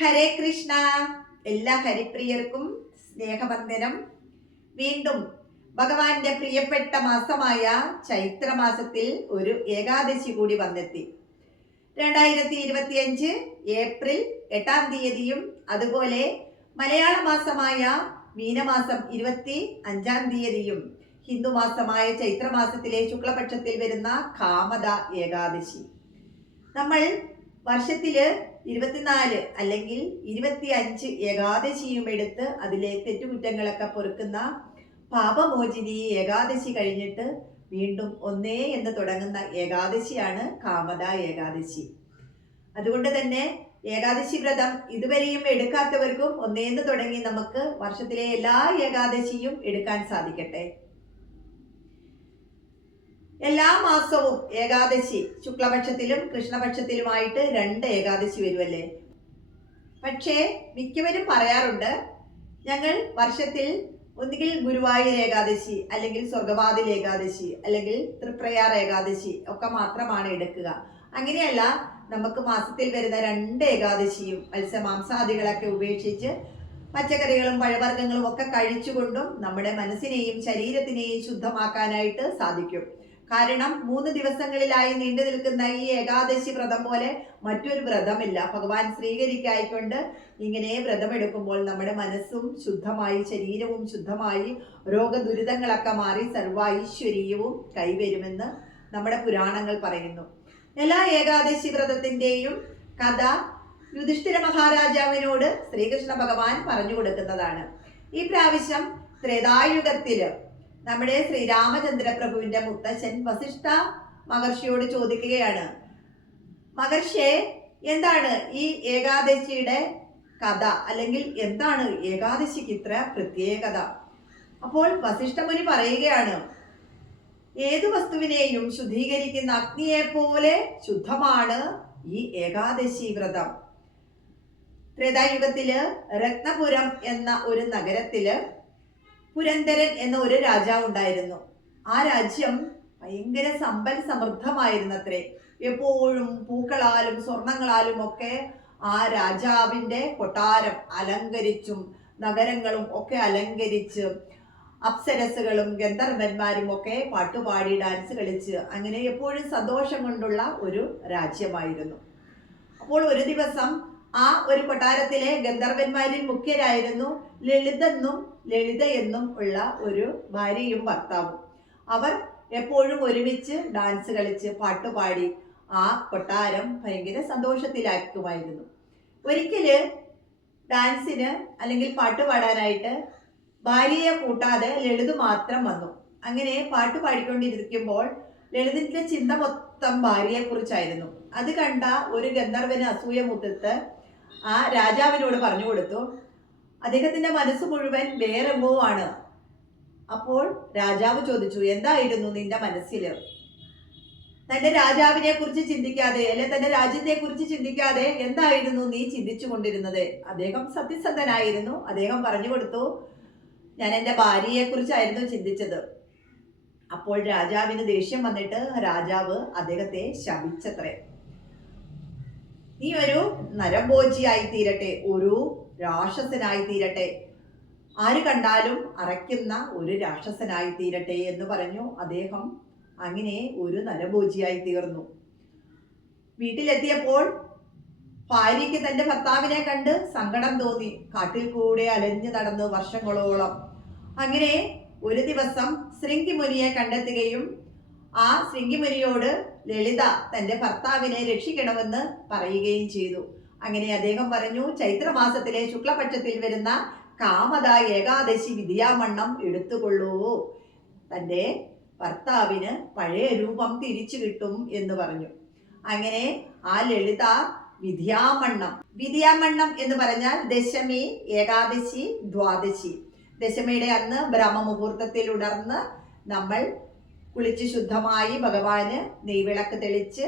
ഹരേ കൃഷ്ണ. എല്ലാ ഹരിപ്രിയർക്കും സ്നേഹവന്ദനം. വീണ്ടും ഭഗവാന്റെ പ്രിയപ്പെട്ട മാസമായ ചൈത്രമാസത്തിൽ ഒരു ഏകാദശി കൂടി വന്നെത്തി. രണ്ടായിരത്തി ഇരുപത്തിയഞ്ച് ഏപ്രിൽ എട്ടാം തീയതിയും അതുപോലെ മലയാള മാസമായ മീനമാസം ഇരുപത്തി അഞ്ചാം തീയതിയും ഹിന്ദു മാസമായ ചൈത്രമാസത്തിലെ ശുക്ലപക്ഷത്തിൽ വരുന്ന കാമത ഏകാദശി. നമ്മൾ വർഷത്തിൽ ഇരുപത്തിനാല് അല്ലെങ്കിൽ ഇരുപത്തി അഞ്ച് ഏകാദശിയും എടുത്ത് അതിലെ തെറ്റുകുറ്റങ്ങളൊക്കെ പൊറുക്കുന്ന പാപമോചിനി ഏകാദശി കഴിഞ്ഞിട്ട് വീണ്ടും ഒന്നേ എന്ന് തുടങ്ങുന്ന ഏകാദശിയാണ് കാമത ഏകാദശി. അതുകൊണ്ട് തന്നെ ഏകാദശി വ്രതം ഇതുവരെയും എടുക്കാത്തവർക്കും ഒന്നേന്ന് തുടങ്ങി നമുക്ക് വർഷത്തിലെ എല്ലാ ഏകാദശിയും എടുക്കാൻ സാധിക്കട്ടെ. എല്ലാ മാസവും ഏകാദശി ശുക്ലപക്ഷത്തിലും കൃഷ്ണപക്ഷത്തിലുമായിട്ട് രണ്ട് ഏകാദശി വരുമല്ലേ പക്ഷേ മിക്കവരും പറയാറുണ്ട് ഞങ്ങൾ വർഷത്തിൽ ഒന്നുകിൽ ഗുരുവായൂർ ഏകാദശി അല്ലെങ്കിൽ സ്വർഗവാതിൽ ഏകാദശി അല്ലെങ്കിൽ തൃപ്രയാർ ഏകാദശി ഒക്കെ മാത്രമാണ് എടുക്കുക. അങ്ങനെയല്ല നമുക്ക് മാസത്തിൽ വരുന്ന രണ്ട് ഏകാദശിയും മത്സ്യമാംസാദികളൊക്കെ ഉപേക്ഷിച്ച് പച്ചക്കറികളും പഴവർഗങ്ങളും ഒക്കെ കഴിച്ചുകൊണ്ടും നമ്മുടെ മനസ്സിനെയും ശരീരത്തിനെയും ശുദ്ധമാക്കാനായിട്ട് സാധിക്കും. കാരണം മൂന്ന് ദിവസങ്ങളിലായി നീണ്ടു നിൽക്കുന്ന ഈ ഏകാദശി വ്രതം പോലെ മറ്റൊരു വ്രതമില്ല. ഭഗവാൻ ശ്രീകരിക്കായിക്കൊണ്ട് ഇങ്ങനെ വ്രതമെടുക്കുമ്പോൾ നമ്മുടെ മനസ്സും ശുദ്ധമായി ശരീരവും ശുദ്ധമായി രോഗദുരിതങ്ങളൊക്കെ മാറി സർവൈശ്വര്യവും കൈവരുമെന്ന് നമ്മുടെ പുരാണങ്ങൾ പറയുന്നു. എല്ലാ ഏകാദശി വ്രതത്തിന്റെയും കഥ യുധിഷ്ഠിര മഹാരാജാവിനോട് ശ്രീകൃഷ്ണ ഭഗവാൻ പറഞ്ഞു കൊടുക്കുന്നതാണ്. ഈ പ്രാവശ്യം ത്രേതായുഗത്തിൽ നമ്മുടെ ശ്രീരാമചന്ദ്ര പ്രഭുവിന്റെ മുത്തച്ഛൻ വസിഷ്ഠ മഹർഷിയോട് ചോദിക്കുകയാണ്. മഹർഷേ എന്താണ് ഈ ഏകാദശിയുടെ കഥ? അല്ലെങ്കിൽ എന്താണ് ഏകാദശിക്ക് ഇത്ര പ്രത്യേകത? അപ്പോൾ വസിഷ്ഠമുനി പറയുകയാണ് ഏതു വസ്തുവിനെയും ശുദ്ധീകരിക്കുന്ന അഗ്നിയെ പോലെ ശുദ്ധമാണ് ഈ ഏകാദശി വ്രതം. ത്രേതായുഗത്തിൽ രത്നപുരം എന്ന ഒരു നഗരത്തിൽ പുരന്തരൻ എന്ന ഒരു രാജാവ് ഉണ്ടായിരുന്നു. ആ രാജ്യം ഭയങ്കര സമ്പൽ സമൃദ്ധമായിരുന്നത്രേ. എപ്പോഴും പൂക്കളാലും സ്വർണങ്ങളാലും ഒക്കെ ആ രാജാവിന്റെ കൊട്ടാരം അലങ്കരിച്ചും നഗരങ്ങളും ഒക്കെ അലങ്കരിച്ച് അപ്സരസുകളും ഗന്ധർവന്മാരും ഒക്കെ പാട്ടുപാടി ഡാൻസ് കളിച്ച് അങ്ങനെ എപ്പോഴും സന്തോഷം കൊണ്ടുള്ള ഒരു രാജ്യമായിരുന്നു. അപ്പോൾ ഒരു ദിവസം ആ ഒരു കൊട്ടാരത്തിലെ ഗന്ധർവന്മാരിൽ മുഖ്യരായിരുന്നു ലളിതെന്നും ലളിത എന്നും ഉള്ള ഒരു ഭാര്യയും ഭർത്താവും. അവർ എപ്പോഴും ഒരുമിച്ച് ഡാൻസ് കളിച്ച് പാട്ടുപാടി ആ കൊട്ടാരം ഭയങ്കര സന്തോഷത്തിലാക്കുമായിരുന്നു ഒരിക്കൽ ഡാൻസിന് അല്ലെങ്കിൽ പാട്ട് പാടാനായിട്ട് ഭാര്യയെ കൂട്ടാതെ ലളിത് മാത്രം വന്നു. അങ്ങനെ പാട്ട് പാടിക്കൊണ്ടിരിക്കുമ്പോൾ ലളിതിന്റെ ചിന്ത മൊത്തം ഭാര്യയെക്കുറിച്ചായിരുന്നു. അത് കണ്ട ഒരു ഗന്ധർവന് അസൂയ മുത്തത്ത് ആ രാജാവിനോട് പറഞ്ഞു കൊടുത്തു അദ്ദേഹത്തിന്റെ മനസ്സ് മുഴുവൻ വേറെങ്ങോ ആണ് അപ്പോൾ രാജാവ് ചോദിച്ചു എന്തായിരുന്നു നിന്റെ മനസ്സിൽ തന്റെ രാജാവിനെ കുറിച്ച് ചിന്തിക്കാതെ അല്ലെ തന്റെ രാജ്യത്തെ കുറിച്ച് ചിന്തിക്കാതെ എന്തായിരുന്നു നീ ചിന്തിച്ചു കൊണ്ടിരുന്നത്? അദ്ദേഹം സത്യസന്ധനായിരുന്നു. അദ്ദേഹം പറഞ്ഞു കൊടുത്തു ഞാൻ എന്റെ ഭാര്യയെ കുറിച്ചായിരുന്നു ചിന്തിച്ചത്. അപ്പോൾ രാജാവിന് ദേഷ്യം വന്നിട്ട് രാജാവ് അദ്ദേഹത്തെ ശപിച്ചത്രേ. നീ ഒരു നരഭോജിയായി തീരട്ടെ ഒരു രാക്ഷസനായി തീരട്ടെ ആര് കണ്ടാലും അറയ്ക്കുന്ന ഒരു രാക്ഷസനായി തീരട്ടെ എന്ന് പറഞ്ഞു അദ്ദേഹം അങ്ങനെ ഒരു നരഭോജിയായി തീർന്നു വീട്ടിലെത്തിയപ്പോൾ ഭാര്യയ്ക്ക് തന്റെ ഭർത്താവിനെ കണ്ട് സങ്കടം തോന്നി. കാട്ടിൽ കൂടെ അലഞ്ഞു നടന്നു വർഷങ്ങളോളം. അങ്ങനെ ഒരു ദിവസം ശൃംഗിമുനിയെ കണ്ടെത്തുകയും ആ ശൃംഗിമുനിയോട് ലളിത തന്റെ ഭർത്താവിനെ രക്ഷിക്കണമെന്ന് പറയുകയും ചെയ്തു. അങ്ങനെ അദ്ദേഹം പറഞ്ഞു ചൈത്രമാസത്തിലെ ശുക്ലപക്ഷത്തിൽ വരുന്ന കാമത ഏകാദശി വിധിയാമണ്ണം എടുത്തുകൊള്ളൂ. തന്റെ ഭർത്താവിന് പഴയ രൂപം തിരിച്ചു കിട്ടും എന്ന് പറഞ്ഞു. അങ്ങനെ ആ ലളിത വിധിയാമണ്ണം വിധിയാമണ്ണം എന്ന് പറഞ്ഞാൽ ദശമി ഏകാദശി ദ്വാദശി. ദശമിയുടെ അന്ന് ബ്രഹ്മമുഹൂർത്തത്തിൽ ഉണർന്ന് നമ്മൾ കുളിച്ച് ശുദ്ധമായി ഭഗവാന് നെയ്വിളക്ക് തെളിച്ച്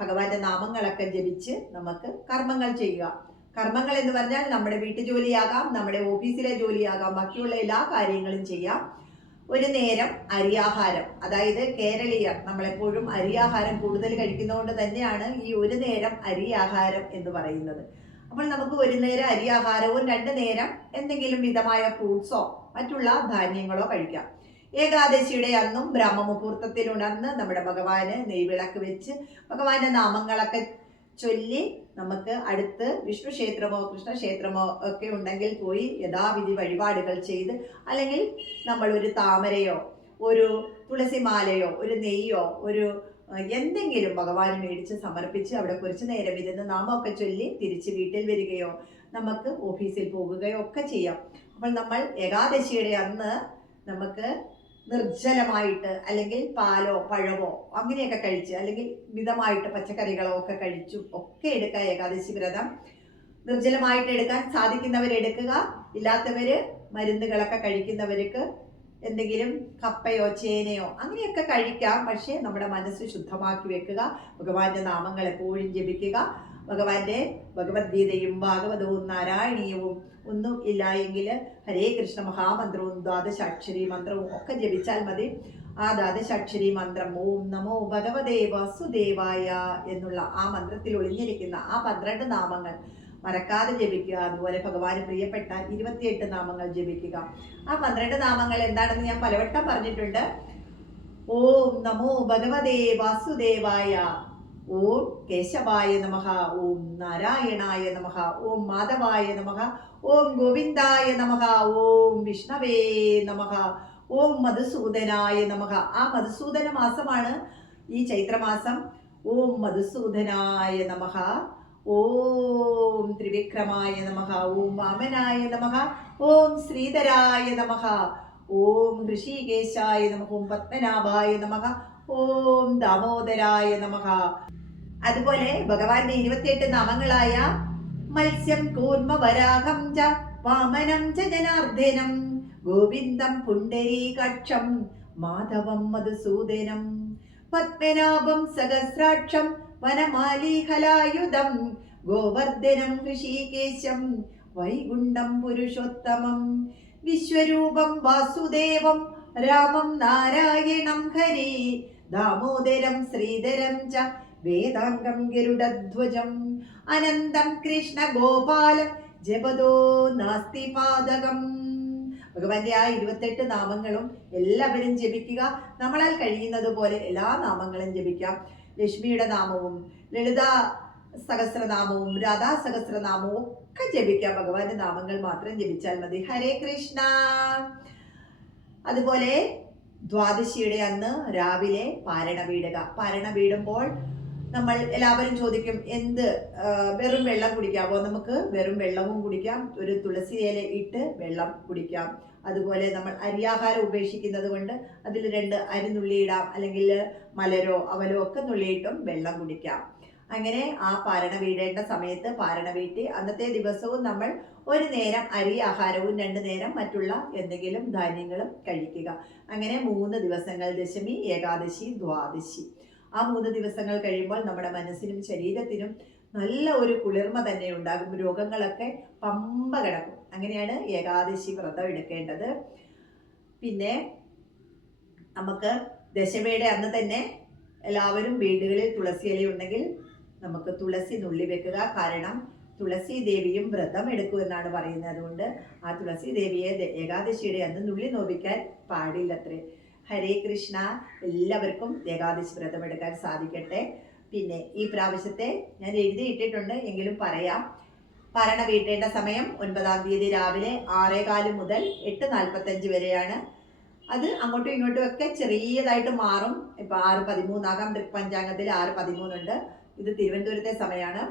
ഭഗവാന്റെ നാമങ്ങളൊക്കെ ജപിച്ച് നമുക്ക് കർമ്മങ്ങൾ ചെയ്യുക. കർമ്മങ്ങൾ എന്ന് പറഞ്ഞാൽ നമ്മുടെ വീട്ടു ജോലിയാകാം നമ്മുടെ ഓഫീസിലെ ജോലിയാകാം ബാക്കിയുള്ള എല്ലാ കാര്യങ്ങളും ചെയ്യാം. ഒരു നേരം അരിയാഹാരം അതായത് കേരളീയർ നമ്മളെപ്പോഴും അരിയാഹാരം കൂടുതൽ കഴിക്കുന്നതുകൊണ്ട് തന്നെയാണ് ഈ ഒരു നേരം അരിയാഹാരം എന്ന് പറയുന്നത്. അപ്പോൾ നമുക്ക് ഒരു നേരം അരിയാഹാരവും രണ്ട് നേരം എന്തെങ്കിലും മിതമായ ഫ്രൂട്ട്സോ മറ്റുള്ള ധാന്യങ്ങളോ കഴിക്കാം. ഏകാദശിയുടെ അന്നും ബ്രഹ്മമുഹൂർത്തത്തിൽ ഉണർന്ന് നമ്മുടെ ഭഗവാന് നെയ്വിളക്ക് വെച്ച് ഭഗവാന്റെ നാമങ്ങളൊക്കെ ചൊല്ലി നമുക്ക് അടുത്ത് വിഷ്ണു ക്ഷേത്രമോ കൃഷ്ണക്ഷേത്രമോ ഒക്കെ ഉണ്ടെങ്കിൽ പോയി യഥാവിധി വഴിപാടുകൾ ചെയ്ത് അല്ലെങ്കിൽ നമ്മൾ ഒരു താമരയോ ഒരു തുളസിമാലയോ ഒരു നെയ്യോ ഒരു എന്തെങ്കിലും ഭഗവാന് മേടിച്ച് സമർപ്പിച്ച് അവിടെ കുറച്ച് നേരം ഇരുന്ന് നാമൊക്കെ ചൊല്ലി തിരിച്ച് വീട്ടിൽ വരികയോ നമുക്ക് ഓഫീസിൽ പോകുകയോ ഒക്കെ ചെയ്യാം. അപ്പോൾ നമ്മൾ ഏകാദശിയുടെ അന്ന് നമുക്ക് നിർജലമായിട്ട് അല്ലെങ്കിൽ പാലോ പഴമോ അങ്ങനെയൊക്കെ കഴിച്ച് അല്ലെങ്കിൽ മിതമായിട്ട് പച്ചക്കറികളോ ഒക്കെ കഴിച്ചു ഒക്കെ എടുക്കുക ഏകാദശി വ്രതം. നിർജലമായിട്ട് എടുക്കാൻ സാധിക്കുന്നവർ എടുക്കുക. ഇല്ലാത്തവര് മരുന്നുകളൊക്കെ കഴിക്കുന്നവർക്ക് എന്തെങ്കിലും കപ്പയോ ചേനയോ അങ്ങനെയൊക്കെ കഴിക്കാം. പക്ഷേ നമ്മുടെ മനസ്സ് ശുദ്ധമാക്കി വെക്കുക. ഭഗവാന്റെ നാമങ്ങൾ എപ്പോഴും ജപിക്കുക. ഭഗവാന്റെ ഭഗവത്ഗീതയും ഭാഗവതവും നാരായണീയവും ഒന്നും ഇല്ല എങ്കിൽ ഹരേ കൃഷ്ണ മഹാമന്ത്രവും ദ്വാദശാക്ഷരി മന്ത്രവും ഒക്കെ ജപിച്ചാൽ മതി. ആ ദ്വാദശാക്ഷരി മന്ത്രം ഓം നമോ ഭഗവതേ വാസുദേവായ എന്നുള്ള ആ മന്ത്രത്തിൽ ഒളിഞ്ഞിരിക്കുന്ന ആ പന്ത്രണ്ട് നാമങ്ങൾ മറക്കാതെ ജപിക്കുക. അതുപോലെ ഭഗവാന് പ്രിയപ്പെട്ട ഇരുപത്തിയെട്ട് നാമങ്ങൾ ജപിക്കുക. ആ പന്ത്രണ്ട് നാമങ്ങൾ എന്താണെന്ന് ഞാൻ പലവട്ടം പറഞ്ഞിട്ടുണ്ട്. ഓം നമോ ഭഗവതേ വാസുദേവായ ഓം കേശവായ നമഃ ഓം നാരായണായ നമഃ ഓം മാധവായ നമഃ ഓം ഗോവിന്ദായ നമഃ ഓം വിഷ്ണവേ നമഃ ഓം മധുസൂദനായ നമഃ ആ മധുസൂദന മാസമാണ് ഈ ചൈത്രമാസം ഓം മധുസൂദനായ നമഃ ഓം ത്രിവിക്രമായ നമഃ ഓം വാമനായ നമഃ ഓം ശ്രീധരായ നമഃ ഓം ഋഷികേശായ നമഃ ഓം പത്മനാഭായ നമഃ ഓം ദാമോദരായ നമഹ അതുപോലെ ഭഗവാന്റെ ഇരുപത്തിയെട്ട് നാമങ്ങളായ മത്സ്യം കൂർമ്മ വരാഹം ച വാമനം ച ജനാർദ്ദനം ഗോവിന്ദം പുണ്ടരീകാക്ഷം മാധവം മധുസൂദനം പത്മനാഭം സഹസ്രാക്ഷം വനമാലീഹലായുധം ഗോവർദ്ധനം ഋഷികേശം വൈകുണ്ഠം പുരുഷോത്തമം വിശ്വരൂപം വാസുദേവം രാമം നാരായണം ഹരി ദാമോദരം ശ്രീധരം ച വേദാംഗം ഗരുഡധ്വജം. അനന്തം കൃഷ്ണ ഗോപാലം ജപദോ നാസ്തി പാതകം ഭഗവാന്റെ ആ ഇരുപത്തെട്ട് നാമങ്ങളും എല്ലാവരും ജപിക്കുക. നമ്മളാൽ കഴിയുന്നത് പോലെ എല്ലാ നാമങ്ങളും ജപിക്കാം. ലക്ഷ്മിയുടെ നാമവും ലളിത സഹസ്രനാമവും രാധാ സഹസ്രനാമവും ഒക്കെ ജപിക്കാം. ഭഗവാന്റെ നാമങ്ങൾ മാത്രം ജപിച്ചാൽ മതി. ഹരേ കൃഷ്ണ. അതുപോലെ ദ്വാദശിയുടെ അന്ന് രാവിലെ പാരണ വീടുക പാരണ വീടുമ്പോൾ നമ്മൾ എല്ലാവരും ചോദിക്കും എന്ത് വെറും വെള്ളം കുടിക്കാമോ നമുക്ക് വെറും വെള്ളവും കുടിക്കാം ഒരു തുളസി ഇല ഇട്ട് വെള്ളം കുടിക്കാം. അതുപോലെ നമ്മൾ അരിയാഹാരം ഉപേക്ഷിക്കുന്നത് കൊണ്ട് അതിൽ രണ്ട് അരിനുള്ളി ഇടാം അല്ലെങ്കിൽ മലരോ അവലോ ഒക്കെ നുള്ളിയിട്ടും വെള്ളം കുടിക്കാം. അങ്ങനെ ആ പാരണ വീടേണ്ട സമയത്ത് പാരണ വീട്ടി അന്നത്തെ ദിവസവും നമ്മൾ ഒരു നേരം അരി ആഹാരവും രണ്ട് നേരം മറ്റുള്ള എന്തെങ്കിലും ധാന്യങ്ങളും കഴിക്കുക. അങ്ങനെ മൂന്ന് ദിവസങ്ങൾ ദശമി ഏകാദശി ദ്വാദശി. ആ മൂന്ന് ദിവസങ്ങൾ കഴിയുമ്പോൾ നമ്മുടെ മനസ്സിനും ശരീരത്തിനും നല്ല ഒരു കുളിർമ തന്നെ ഉണ്ടാകും. രോഗങ്ങളൊക്കെ പമ്പ കിടക്കും. അങ്ങനെയാണ് ഏകാദശി വ്രതം എടുക്കേണ്ടത്. പിന്നെ നമുക്ക് ദശമിയുടെ അന്ന് തന്നെ എല്ലാവരും വീടുകളിൽ തുളസി ഇല ഉണ്ടെങ്കിൽ നമുക്ക് തുളസി നുള്ളി വെക്കുക. കാരണം തുളസി ദേവിയും വ്രതം എടുക്കുമെന്നാണ് പറയുന്നത്. അതുകൊണ്ട് ആ തുളസി ദേവിയെ ഏകാദശിയുടെ അന്ന് നുള്ളി നോവിക്കാൻ പാടില്ലത്രേ. ഹരേ കൃഷ്ണ. എല്ലാവർക്കും ഏകാദശി വ്രതം എടുക്കാൻ സാധിക്കട്ടെ. പിന്നെ ഈ പ്രാവശ്യത്തെ ഞാൻ എഴുതിയിട്ടിട്ടുണ്ട്. എങ്കിലും പറയാം. ഭരണ വീട്ടേണ്ട സമയം ഒൻപതാം തീയതി രാവിലെ ആറേകാൽ മുതൽ എട്ട് നാൽപ്പത്തഞ്ച് വരെയാണ്. അത് അങ്ങോട്ടും ഇങ്ങോട്ടും ഒക്കെ ചെറിയതായിട്ട് മാറും. ഇപ്പൊ ആറ് പതിമൂന്നാകാം പഞ്ചാംഗത്തിൽ ആറ് പതിമൂന്നുണ്ട്. ഇത് തിരുവനന്തപുരത്തെ സമയമാണ്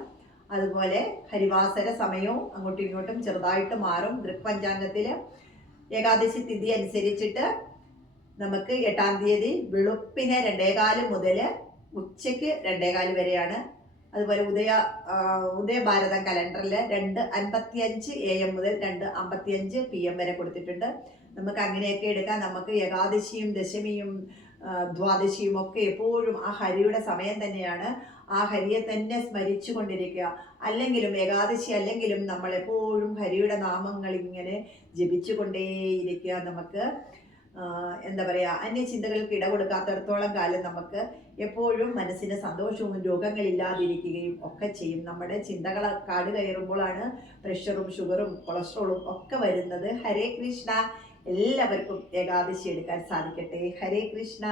അതുപോലെ ഹരിവാസര സമയവും അങ്ങോട്ടും ഇങ്ങോട്ടും ചെറുതായിട്ട് മാറും. ദൃക്പഞ്ചാംഗത്തിൽ ഏകാദശി തിഥി അനുസരിച്ചിട്ട് നമുക്ക് എട്ടാം തീയതി വെളുപ്പിന് രണ്ടേകാൽ മുതൽ ഉച്ചയ്ക്ക് രണ്ടേകാൽ വരെയാണ്. അതുപോലെ ഉദയ ഉദയഭാരതം കലണ്ടറിൽ രണ്ട് അൻപത്തിയഞ്ച് എ എം മുതൽ രണ്ട് അമ്പത്തിയഞ്ച് പി എം വരെ കൊടുത്തിട്ടുണ്ട്. നമുക്ക് അങ്ങനെയൊക്കെ എടുക്കാം. നമുക്ക് ഏകാദശിയും ദശമിയും ദ്വാദശിയും ഒക്കെ എപ്പോഴും ആ ഹരിയുടെ സമയം തന്നെയാണ്. ആ ഹരിയെ തന്നെ സ്മരിച്ചു കൊണ്ടിരിക്കുക അല്ലെങ്കിലും ഏകാദശി അല്ലെങ്കിലും നമ്മൾ എപ്പോഴും ഹരിയുടെ നാമങ്ങൾ ഇങ്ങനെ ജപിച്ചു കൊണ്ടേയിരിക്കുക നമുക്ക് എന്താ പറയുക അന്യചിന്തകൾക്ക് ഇട കൊടുക്കാത്തടത്തോളം കാലം നമുക്ക് എപ്പോഴും മനസ്സിന് സന്തോഷവും രോഗങ്ങളില്ലാതിരിക്കുകയും ഒക്കെ ചെയ്യും. നമ്മുടെ ചിന്തകൾ കാട് കയറുമ്പോഴാണ് പ്രഷറും ഷുഗറും കൊളസ്ട്രോളും ഒക്കെ വരുന്നത്. ഹരേ കൃഷ്ണ. എല്ലാവർക്കും ഏകാദശി എടുക്കാൻ സാധിക്കട്ടെ. ഹരേ കൃഷ്ണ.